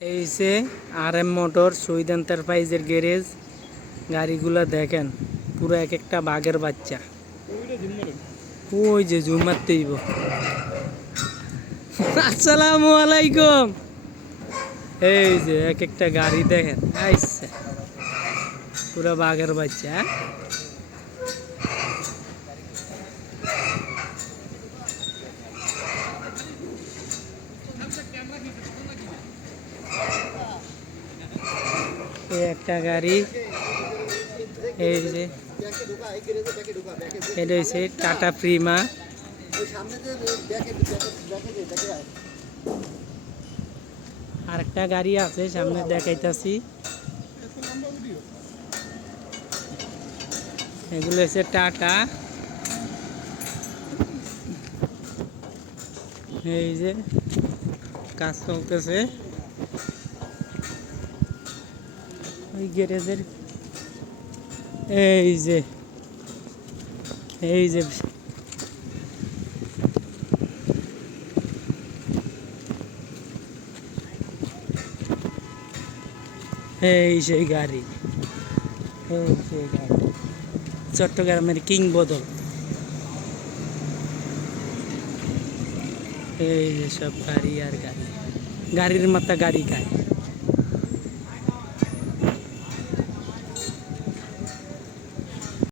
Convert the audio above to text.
এই সে আর M motor শহীদ এন্টারপ্রাইজের garage, গাড়িগুলো দেখেন, পুরো এক একটা বাঘের বাচ্চা। ওই যে জুম মারতেইব আসসালামু আলাইকুম। এই যে এক একটা গাড়ি দেখেন, আইসে। পুরো বাঘের বাচ্চা একটা গাড়ি। এই যে এটা হচ্ছে টাটা প্রিমা। আর একটা গাড়ি আছে, সামনে দেখাইতাছি। এগুলো হচ্ছে টাটা। এই যে, কাজ চলতেছে। ওই গ্যারেজের এই যে এই যে এই সেই গাড়ি এই সেই গাড়ি চট্টগ্রামের কিং বদল এই যে সব গাড়ি আর গাড়ি গাড়ির মাথা গাড়ি খায়